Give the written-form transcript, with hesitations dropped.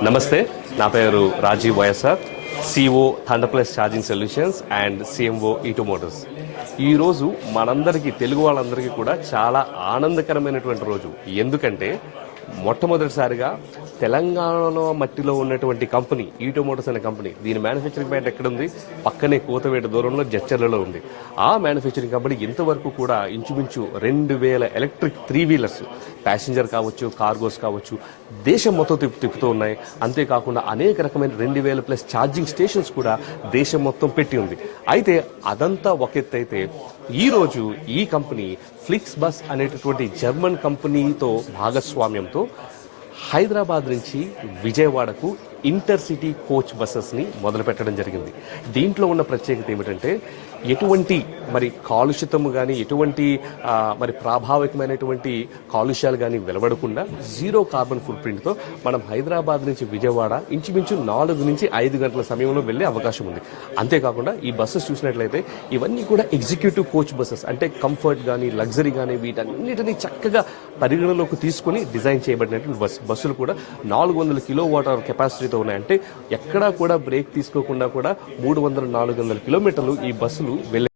నమస్తే, నా పేరు Rajeev YSR, CEO ThunderPlus charging solutions and CMO ETO Motors. ఈరోజు మనందరికీ, తెలుగు వాళ్ళందరికీ కూడా చాలా ఆనందకరమైనటువంటి రోజు. ఎందుకంటే మొట్టమొదటిసారిగా తెలంగాణలో మట్టిలో ఉన్నటువంటి కంపెనీ ఈటో మోటార్స్ అనే కంపెనీ, దీని మ్యానుఫ్యాక్చరింగ్ ప్లాంట్ ఎక్కడుంది? పక్కనే కోతవేట దూరంలో జడ్చర్లలో ఉంది. ఆ మ్యానుఫ్యాక్చరింగ్ కంపెనీ ఇంతవరకు కూడా ఇంచుమించు 2000 ఎలక్ట్రిక్ 3 వీలర్స్, ప్యాసింజర్ కావచ్చు, కార్గోస్ కావచ్చు, దేశం మొత్తం తిప్పుతూ ఉన్నాయి. అంతేకాకుండా అనేక రకమైన 2000+ ఛార్జింగ్ స్టేషన్స్ కూడా దేశం మొత్తం పెట్టి ఉంది. అయితే అదంతా ఒక ఎత్తు అయితే, ఈరోజు ఈ కంపెనీ ఫ్లిక్స్ బస్ అనేటటువంటి జర్మన్ కంపెనీతో భాగస్వామ్యంతో హైదరాబాద్ నుంచి విజయవాడకు ఇంటర్సిటీ కోచ్ బస్సెస్ని మొదలుపెట్టడం జరిగింది. దీంట్లో ఉన్న ప్రత్యేకత ఏమిటంటే, ఎటువంటి కాలుష్యతము కానీ, ఎటువంటి ప్రభావితమైనటువంటి కాలుష్యాలు కానీ వెలువడకుండా 0 కార్బన్ ఫుట్ ప్రింట్తో మనం హైదరాబాద్ నుంచి విజయవాడ ఇంచుమించు 4 నుంచి 5 గంటల సమయంలో వెళ్ళే అవకాశం ఉంది. అంతేకాకుండా ఈ బస్సెస్ చూసినట్లయితే ఇవన్నీ కూడా ఎగ్జిక్యూటివ్ కోచ్ బస్సెస్, అంటే కంఫర్ట్ కానీ, లగ్జరీ కానీ, వీటన్నిటినీ చక్కగా పరిగణలోకి తీసుకుని డిజైన్ చేయబడినటువంటి బస్సులు కూడా 400 కిలోవాట్ అవర్ కెపాసిటీతో ఉన్నాయి. అంటే ఎక్కడా కూడా బ్రేక్ తీసుకోకుండా కూడా 300-400 కిలోమీటర్లు ఈ బస్సులు వెళ్ళే